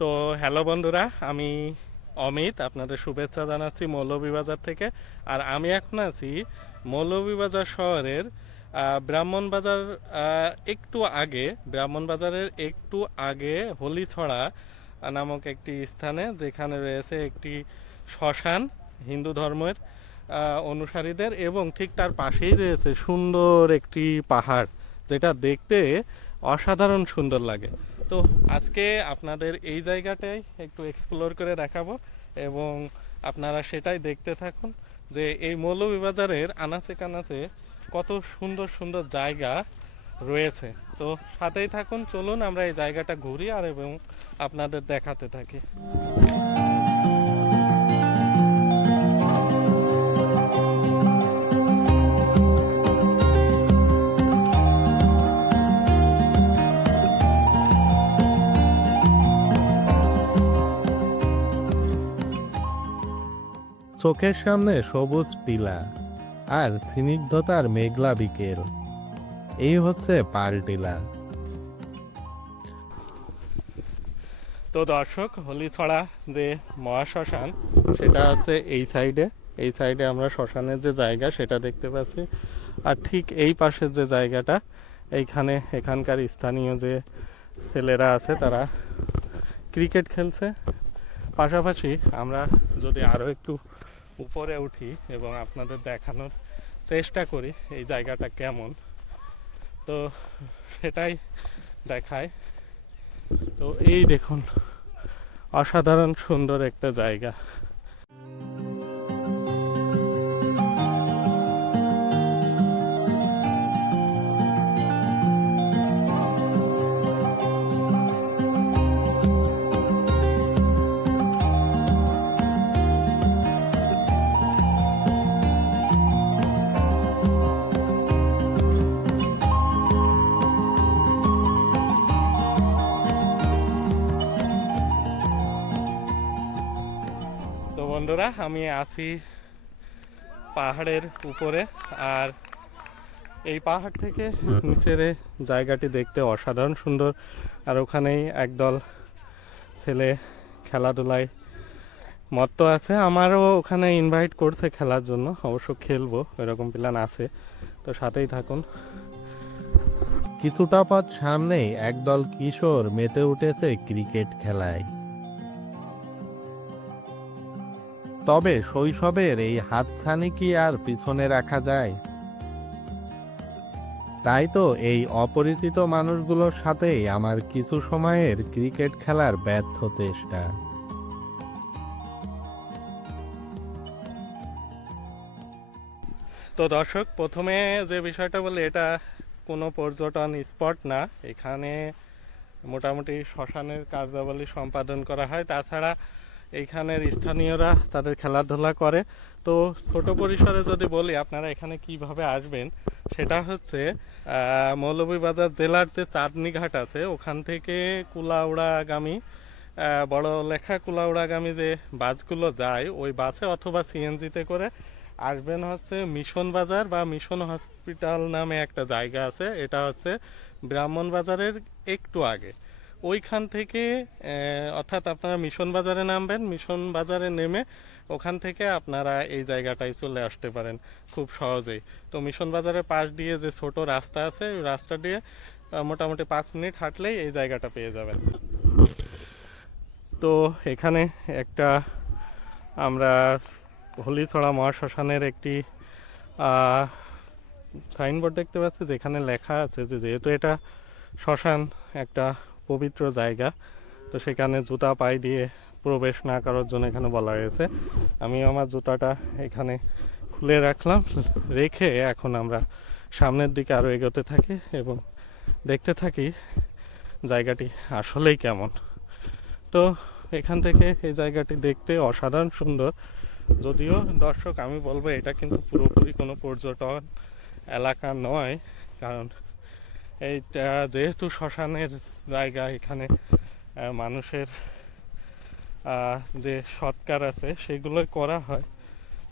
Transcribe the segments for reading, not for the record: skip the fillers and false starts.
তো হ্যালো বন্ধুরা, আমি অমিত আপনাদের শুভেচ্ছা জানাচ্ছি মৌলভীবাজার থেকে। আর আমি এখন আছি মৌলভীবাজার শহরের ব্রাহ্মণবাজার ব্রাহ্মণবাজারের একটু আগে হলিছড়া নামক একটি স্থানে, যেখানে রয়েছে একটি শ্মশান হিন্দু ধর্মের অনুসারীদের, এবং ঠিক তার পাশেই রয়েছে সুন্দর একটি পাহাড়, যেটা দেখতে অসাধারণ সুন্দর লাগে। তো আজকে আপনাদের এই জায়গাটাই একটু এক্সপ্লোর করে দেখাবো, এবং আপনারা সেটাই দেখতে থাকুন যে এই মৌলভীবাজারের আনাচে কানাচে কত সুন্দর সুন্দর জায়গা রয়েছে। তো সাথেই থাকুন, চলুন আমরা এই জায়গাটা ঘুরি আর এবং আপনাদের দেখাতে থাকি। চোখের সামনে সবুজ টিলা আর স্নিগ্ধতার মেঘলা বিকেল, এই হচ্ছে পালটিলা। তো দর্শক, হলিছড়া যে মহাশ্মশান, সেটা আছে এই সাইডে আমরা শ্মশানের যে জায়গা সেটা দেখতে পাচ্ছি। আর ঠিক এই পাশের যে জায়গাটা, এখানকার স্থানীয় যে ছেলেরা আছে তারা ক্রিকেট খেলছে। পাশাপাশি আমরা যদি আরও একটু উপরে উঠি এবং আপনাদের দেখানোর চেষ্টা করি এই জায়গাটা কেমন, তো সেটাই দেখায়। তো এই দেখুন, অসাধারণ সুন্দর একটা জায়গা। তো বন্ধুরা, আমি আছি পাহাড়ের উপরে, আর এই পাহাড় থেকে নিচের জায়গাটি দেখতে অসাধারণ সুন্দর। আর ওখানেই একদল ছেলে খেলাধুলায় মত্ত আছে। আমারও ওখানে ইনভাইট করছে খেলার জন্য, অবশ্য খেলবো এরকম প্ল্যান আছে। তো সাথেই থাকুন। কিছুটা পথ সামনেই একদল কিশোর মেতে উঠেছে ক্রিকেট খেলায়। তবে শৈশবের এই হাতছানি কি আর পিছনে রাখা যায়? তাই তো এই অপরিচিত মানুষগুলোর সাথেই আমার কিছু সময়ের ক্রিকেট খেলার ব্যর্থ চেষ্টা। তো দর্শক, প্রথমে যে বিষয়টা বলি, এটা কোনো পর্যটন স্পট না। এখানে মোটামুটি শ্মশানের কার্যাবলী সম্পাদন করা হয়। তাছাড়া এইখানের স্থানীয়রা তাদের খেলাধুলা করে। তো ছোট পরিসরে যদি বলি আপনারা এখানে কিভাবে আসবেন, সেটা হচ্ছে মৌলভীবাজার জেলার যে চাঁদনী ঘাট আছে, ওখান থেকে কুলাউড়াগামী বড় লেখা কুলাউড়াগামী যে বাসগুলো যায়, ওই বাসে অথবা সিএনজিতে করে আসবেন হচ্ছে মিশন বাজার বা মিশন হসপিটাল নামে একটা জায়গা আছে। এটা হচ্ছে ব্রাহ্মণবাজারের একটু আগে। ওইখান থেকে অর্থাৎ আপনারা মিশন বাজারে নামবেন, মিশন বাজারে নেমে ওখান থেকে আপনারা এই জায়গাটায় চলে আসতে পারেন খুব সহজেই। তো মিশন বাজারের পাশ দিয়ে যে ছোট রাস্তা আছে, ওই রাস্তা দিয়ে মোটামুটি 5 মিনিট হাঁটলেই এই জায়গাটা পেয়ে যাবেন। তো এখানে একটা আমরা হলিছড়া মহাশ্মশানের একটি সাইনবোর্ড দেখতে পাচ্ছি, যেখানে লেখা আছে যে যেহেতু এটা শ্মশান একটা পবিত্র জায়গা, তো সেখানে জুতা পায়ে দিয়ে প্রবেশ না করার জন্য এখানে বলা হয়েছে। আমি আমার জুতাটা এখানে খুলে রাখলাম, রেখে এখন আমরা সামনের দিকে আরও এগোতে থাকি এবং দেখতে থাকি জায়গাটি আসলেই কেমন। তো এখান থেকে এই জায়গাটি দেখতে অসাধারণ সুন্দর। যদিও দর্শক, আমি বলবো এটা কিন্তু পুরোপুরি কোনো পর্যটন এলাকা নয়, কারণ এইটা যেহেতু শ্মশানের জায়গা, এখানে মানুষের যে সৎকার আছে সেগুলোই করা হয়।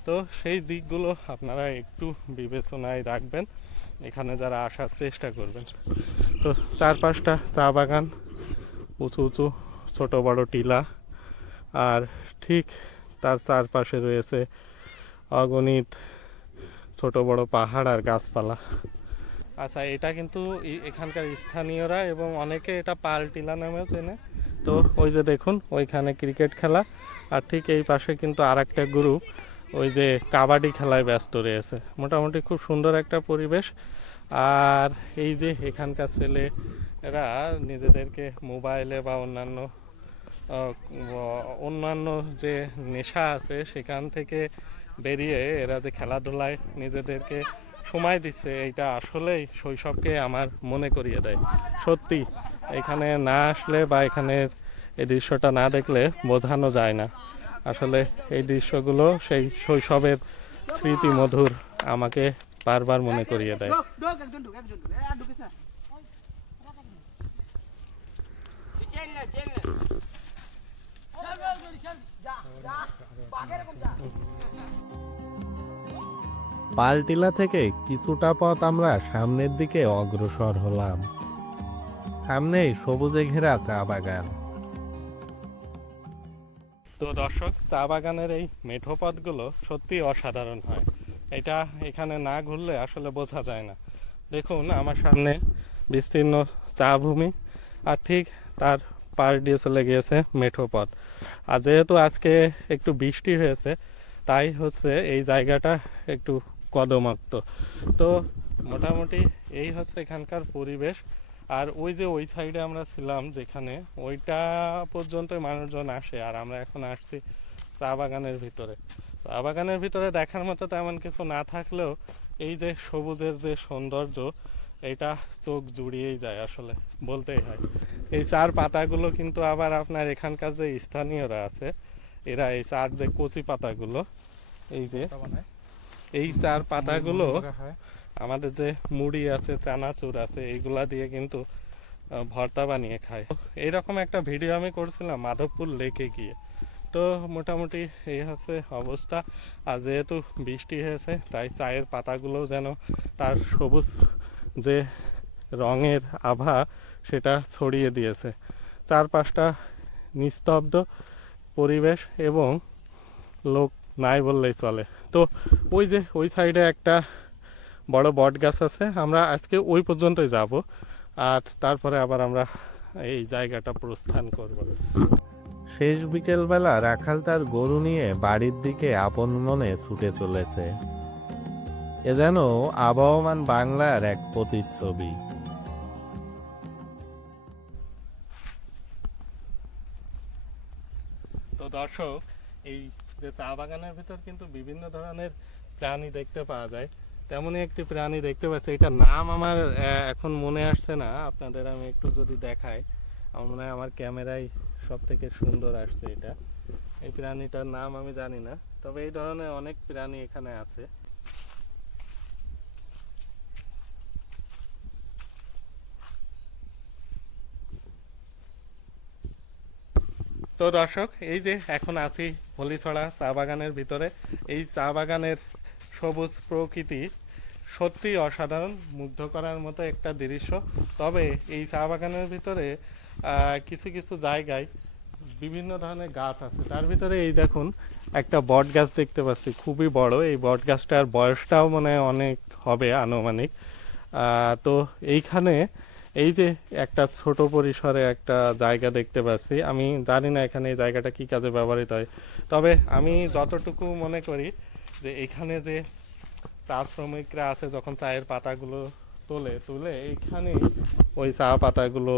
তো সেই দিকগুলো আপনারা একটু বিবেচনায় রাখবেন এখানে যারা আসার চেষ্টা করবেন। তো চারপাশটা চা বাগান, উঁচু উঁচু ছোট বড় টিলা, আর ঠিক তার চারপাশে রয়েছে অগণিত ছোট বড় পাহাড় আর গাছপালা। আচ্ছা, এটা কিন্তু এখানকার স্থানীয়রা এবং অনেকে এটা পাল টিলা নামেও চেনে। তো ওই যে দেখুন ওইখানে ক্রিকেট খেলা, আর ঠিক এই পাশে কিন্তু আর একটা গ্রুপ ওই যে কাবাডি খেলায় ব্যস্ত রয়েছে। মোটামুটি খুব সুন্দর একটা পরিবেশ। আর এই যে এখানকার ছেলেরা নিজেদেরকে মোবাইলে বা অন্যান্য যে নেশা আছে সেখান থেকে বেরিয়ে এরা যে খেলাধুলায় নিজেদেরকে সময় দিচ্ছে, এটা আসলেই শৈশবকে আমার মনে করিয়ে দেয়। সত্যি এখানে না আসলে বা এখানের এই দৃশ্যটা না দেখলে বোঝানো যায় না। আসলে এই দৃশ্যগুলো সেই শৈশবের স্মৃতি মধুর আমাকে বারবার মনে করিয়ে দেয়। পালটিলা থেকে কিছুটা পথ আমরা সামনের দিকে অগ্রসর হলাম। সামনেই সবুজে ঘেরা চা বাগান। তো দর্শক, চা বাগানের এই মেঠো পথগুলো সত্যি অসাধারণ হয়। এটা এখানে না ঘুরলে আসলে বোঝা যায় না। দেখুন আমার সামনে বিস্তীর্ণ চা ভূমি, আর ঠিক তার পার দিয়ে চলে গিয়েছে মেঠো পথ। আর যেহেতু আজকে একটু বৃষ্টি হয়েছে, তাই হচ্ছে এই জায়গাটা একটু কদমাক্ত। তো মোটামুটি এই হচ্ছে এখানকার পরিবেশ। আর ওই যে ওই সাইডে আমরা ছিলাম যেখানে, ওইটা পর্যন্ত মানুষজন আসে, আর আমরা এখন আসছি চা বাগানের ভিতরে। চা বাগানের ভিতরে দেখার মতো তেমন কিছু না থাকলেও এই যে সবুজের যে সৌন্দর্য, এটা চোখ জুড়িয়েই যায় আসলে, বলতেই হয়। এই চার পাতাগুলো কিন্তু আবার আপনার এখানকার যে স্থানীয়রা আছে, এরা এই চার যে কচি পাতাগুলো, এই চার পাতাগুলো আমাদের যে মুড়ি আছে, চানাচুর আছে, এইগুলা দিয়ে কিন্তু ভর্তা বানিয়ে খায়। এইরকম একটা ভিডিও আমি করছিলাম মাধবপুর লেকে গিয়ে। তো মোটামুটি এই হচ্ছে অবস্থা। আর যেহেতু বৃষ্টি হয়েছে, তাই চায়ের পাতাগুলোও যেন তার সবুজ যে রঙের আভা সেটা ছড়িয়ে দিয়েছে। চারপাশটা নিস্তব্ধ পরিবেশ এবং লোক নাই বললেই চলে। তো ওই যে ওই সাইডে একটা বড় বট গাছ আছে, আমরা আজকে ওই পর্যন্তই যাব, আর তারপরে আবার আমরা এই জায়গাটা প্রস্থান করব। শেষ বিকেলবেলা রাখাল তার গরু নিয়ে বাড়ির দিকে আপন মনে ছুটে চলেছে। এ যেন আবহমান বাংলার এক প্রতিচ্ছবি। তো দর্শক, এই যে চা বাগানের ভিতর কিন্তু বিভিন্ন ধরনের প্রাণী দেখতে পাওয়া যায়। তেমনই একটি প্রাণী দেখতে পাচ্ছি, এটার নাম আমার এখন মনে আসছে না। আপনাদের আমি একটু যদি দেখাই, আমার মনে হয় আমার ক্যামেরায় সব থেকে সুন্দর আসছে এটা। এই প্রাণীটার নাম আমি জানি না, তবে এই ধরনের অনেক প্রাণী এখানে আছে। তো দর্শক, এই যে এখন আছি হলিছড়া চা বাগানের ভিতরে। এই চা বাগানের সবুজ প্রকৃতি সত্যি অসাধারণ, মুগ্ধ করার মতো একটা দৃশ্য। তবে এই চা বাগানের ভিতরে কিছু কিছু জায়গায় বিভিন্ন ধরনের গাছ আছে। তার ভিতরে এই দেখুন একটা বট গাছ দেখতে পাচ্ছি, খুবই বড়। এই বট গাছটার বয়সটাও মনে হয় অনেক হবে, আনুমানিক। তো এইখানে এই যে একটা ছোট পরিসরে একটা জায়গা দেখতে পাচ্ছি। আমি জানি না এখানে এই জায়গাটা কি কাজে ব্যবহৃত হয়, তবে আমি যতটুকু মনে করি যে এখানে যে চা শ্রমিকরা আছে, যখন চায়ের পাতাগুলো তুলে এইখানে ওই চা পাতাগুলো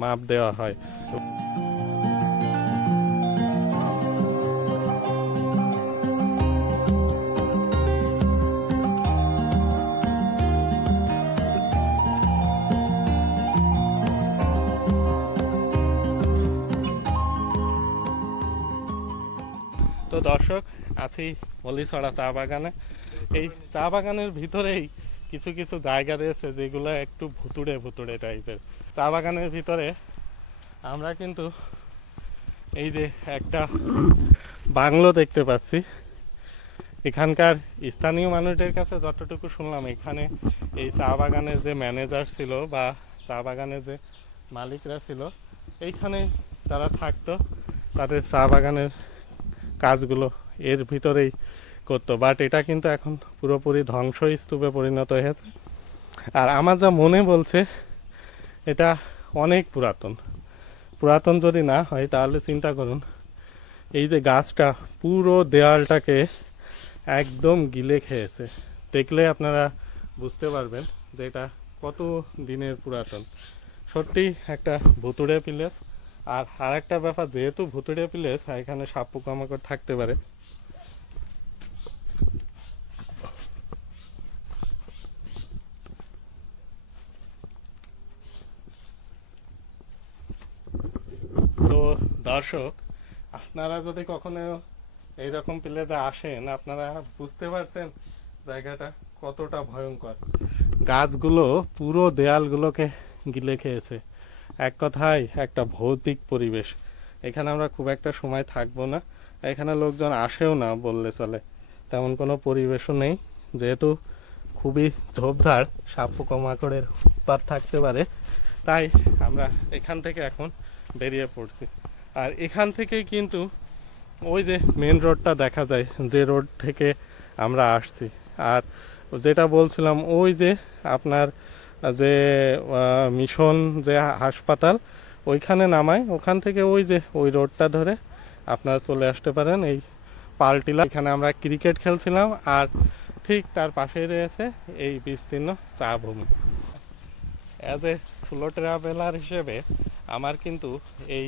মাপ দেওয়া হয়। তো দর্শক, আছি হলিছড়া চা বাগানে। এই চা বাগানের ভিতরেই কিছু কিছু জায়গা রয়েছে যেগুলো একটু ভুতুড়ে ভুতুড়ে টাইপের। চা বাগানের ভিতরে আমরা কিন্তু এই যে একটা বাংলো দেখতে পাচ্ছি। এখানকার স্থানীয় মানুষদের কাছে যতটুকু শুনলাম, এখানে এই চা বাগানের যে ম্যানেজার ছিল বা চা বাগানের যে মালিকরা ছিল, এইখানে তারা থাকতো, তাদের চা বাগানের কাজগুলো এর ভিতরেই করতো, বাট এটা কিন্তু এখন পুরোপুরি ধ্বংসস্তূপে পরিণত হয়েছে। আর আমার যা মনে বলছে এটা অনেক পুরাতন। পুরাতন যদি না হয় তাহলে চিন্তা করুন, এই যে গাছটা পুরো দেওয়ালটাকে একদম গিলে খেয়েছে। দেখলে আপনারা বুঝতে পারবেন যে এটা কত দিনের পুরাতন। সত্যি একটা ভুতুড়ে প্লেস। আর আরেকটা ব্যাপার, যেহেতু ভুতুড়ে প্লেস, এখানে সাপ পোকামাকড় থাকতে পারে। তো দর্শক, আপনারা যদি কখনো এইরকম প্লেসে আসেন, আপনারা বুঝতে পারছেন জায়গাটা কতটা ভয়ঙ্কর। গাছগুলো পুরো দেয়ালগুলোকে গিলে খেয়েছে। এক কথায় একটা ভৌতিক পরিবেশ। এখানে আমরা খুব একটা সময় থাকবো না, এখানে লোকজন আসেও না বললে চলে। তেমন কোনো পরিবেশও নেই, যেহেতু খুবই ঝোপঝাড়, সাপ পোকামাকড়ের উৎপাত থাকতে পারে, তাই আমরা এখান থেকে এখন বেরিয়ে পড়ছি। আর এখান থেকেই কিন্তু ওই যে মেন রোডটা দেখা যায়, যে রোড থেকে আমরা আসছি। আর যেটা বলছিলাম, ওই যে আপনার যে মিশন যে হাসপাতাল, ওইখানে নামায়, ওখান থেকে ওই যে ওই রোডটা ধরে আপনারা চলে আসতে পারেন এই পালটিলা। এখানে আমরা ক্রিকেট খেলছিলাম, আর ঠিক তার পাশেই রয়েছে এই বিস্তীর্ণ চা ভূমি। অ্যাজ এ সোলো ট্রাভেলার হিসেবে আমার কিন্তু এই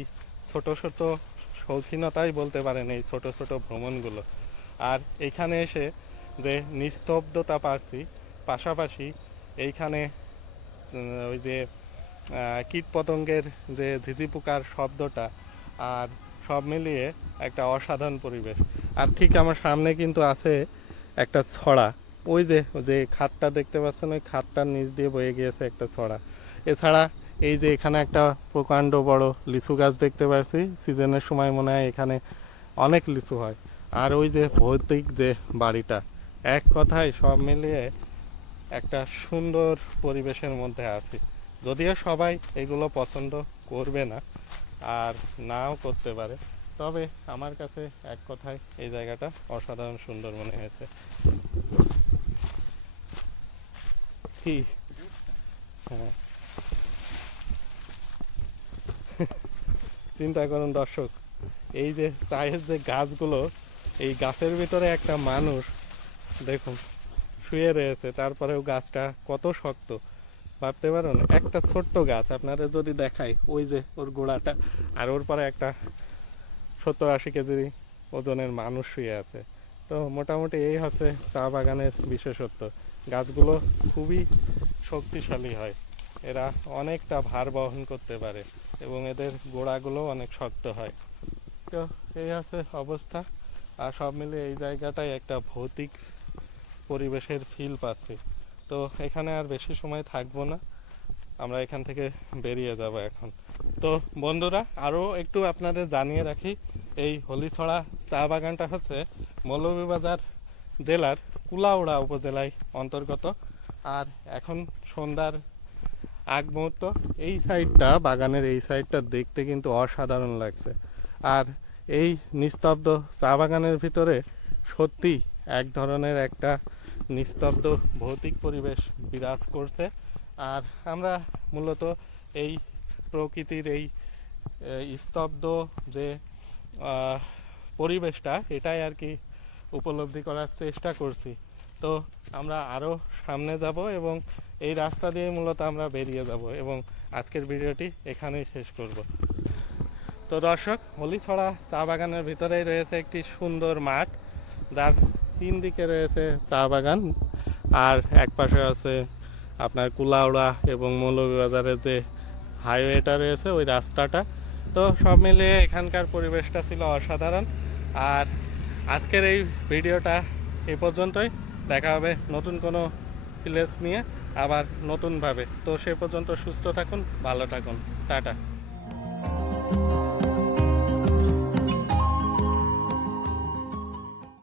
ছোট ছোট শৌখিনতাই বলতে পারেন এই ছোট ছোট ভ্রমণগুলো। আর এইখানে এসে যে নিস্তব্ধতা পাচ্ছি, পাশাপাশি এইখানে ওই যে কীট পতঙ্গের যে ঝিঝি পোকার শব্দটা, আর সব মিলিয়ে একটা অসাধারণ পরিবেশ। আর ঠিক আমার সামনে কিন্তু আছে একটা ছড়া, ওই যে যে খাতটা দেখতে পাচ্ছেন, ওই খাতটার নিচ দিয়ে বয়ে গিয়েছে একটা ছড়া। এছাড়া এই যে এখানে একটা প্রকাণ্ড বড় লিচু গাছ দেখতে পাচ্ছি, সিজনের সময় মনে হয় এখানে অনেক লিচু হয়। আর ওই যে ভৌতিক যে বাড়িটা, এক কথায় সব মিলিয়ে একটা সুন্দর পরিবেশের মধ্যে আছি। যদিও সবাই এগুলো পছন্দ করবে না, আর নাও করতে পারে, তবে আমার কাছে এক কথায় এই জায়গাটা অসাধারণ সুন্দর মনে হয়েছে। কি হ্যাঁ, চিন্তা করুন দর্শক, এই যে চায়ের যে গাছগুলো, এই গাছের ভিতরে একটা মানুষ দেখুন শুয়ে রয়েছে, তারপরেও গাছটা কত শক্ত ভাবতে পারুন। একটা ছোট্ট গাছ আপনারা যদি দেখাই, ওই যে ওর গোড়াটা, আর ওর পরে একটা 70-80 কেজি ওজনের মানুষ শুয়ে আছে। তো মোটামুটি এই হচ্ছে চা বাগানের বিশেষত্ব। গাছগুলো খুবই শক্তিশালী হয়, এরা অনেকটা ভার বহন করতে পারে, এবং এদের গোড়াগুলো অনেক শক্ত হয়। তো এই আছে অবস্থা। আর সব মিলিয়ে এই জায়গাটায় একটা ভৌতিক পরিবেশের ফিল পাচ্ছি। তো এখানে আর বেশি সময় থাকবো না, আমরা এখান থেকে বেরিয়ে যাব এখন। তো বন্ধুরা, আরও একটু আপনাদের জানিয়ে রাখি, এই হলিছড়া চা বাগানটা হচ্ছে মৌলভীবাজার জেলার কুলাউড়া উপজেলায় অন্তর্গত। আর এখন সন্ধ্যার আগ মুহূর্ত, এই সাইডটা, বাগানের এই সাইডটা দেখতে কিন্তু অসাধারণ লাগছে। আর এই নিস্তব্ধ চা বাগানের ভিতরে সত্যি এক ধরনের একটা নিস্তব্ধ ভৌতিক পরিবেশ বিরাজ করছে। আর আমরা মূলত এই প্রকৃতির এই স্তব্ধ যে পরিবেশটা, এটাই আর কি উপলব্ধি করার চেষ্টা করছি। তো আমরা আরও সামনে যাব, এবং এই রাস্তা দিয়ে মূলত আমরা বেরিয়ে যাব, এবং আজকের ভিডিওটি এখানেই শেষ করব। তো দর্শক, হলিছড়া চা বাগানের ভিতরেই রয়েছে একটি সুন্দর মাঠ, যার 3 দিকে রয়েছে চা বাগান, আর এক পাশে আছে আপনার কুলাউড়া এবং মৌলভীবাজারের যে হাইওয়েটা রয়েছে, ওই রাস্তাটা। তো সব মিলিয়ে এখানকার পরিবেশটা ছিল অসাধারণ। আর আজকের এই ভিডিওটা এই পর্যন্তই। দেখা হবে নতুন কোনো প্লেস নিয়ে, আবার নতুনভাবে। তো সে পর্যন্ত সুস্থ থাকুন, ভালো থাকুন, টাটা।